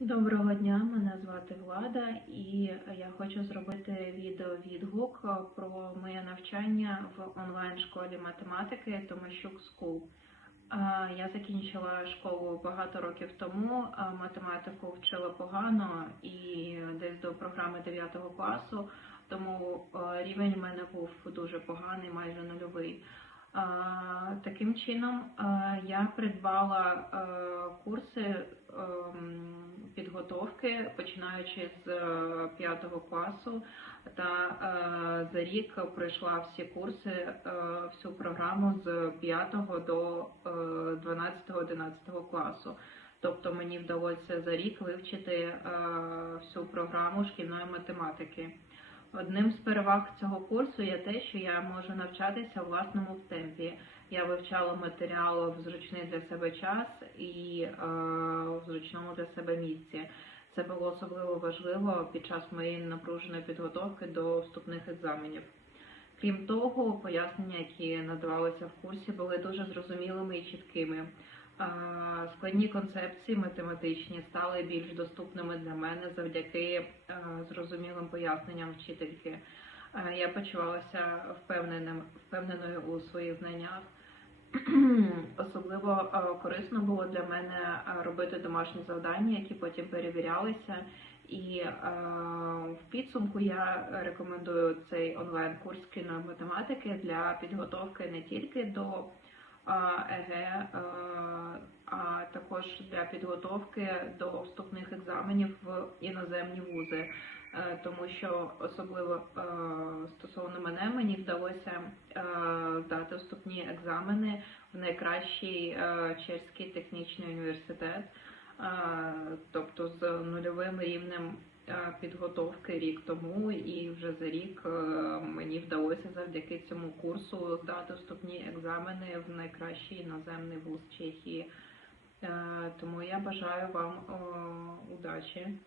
Доброго дня, мене звати Влада, і я хочу зробити відеовідгук про моє навчання в онлайн-школі математики Томащук School. Я закінчила школу багато років тому. Математику вчила погано і десь до програми 9 класу, тому рівень у мене був дуже поганий, майже нульовий. Таким чином я придбала курси підготовки, починаючи з е, п'ятого класу, та е, за рік пройшла всі курси, е, всю програму з 5 до 12-11 класу. Тобто мені вдалося за рік вивчити всю програму шкільної математики. Одним з переваг цього курсу є те, що я можу навчатися у власному темпі. Я вивчала матеріал в зручний для себе час і е, в зручному для себе місці. Це було особливо важливо під час моєї напруженої підготовки до вступних екзаменів. Крім того, пояснення, які надавалися в курсі, були дуже зрозумілими і чіткими. Складні концепції математичні стали більш доступними для мене завдяки е, зрозумілим поясненням вчительки. Е, Я почувалася впевненим, впевненою у своїх знаннях. Особливо е, корисно було для мене робити домашні завдання, які потім перевірялися. І в підсумку я рекомендую цей онлайн-курс шкільної математики для підготовки не тільки до ЕГЕ, е, а також для підготовки до вступних екзаменів в іноземні вузи. Е, Тому що особливо е, стосовно мене мені вдалося здати вступні екзамени в найкращий чеський технічний університет, тобто з нульовим рівнем підготовки рік тому, і вже за рік е, мені вдалося завдяки цьому курсу здати вступні екзамени в найкращий іноземний вуз Чехії. Е, Тому я бажаю вам е, удачі.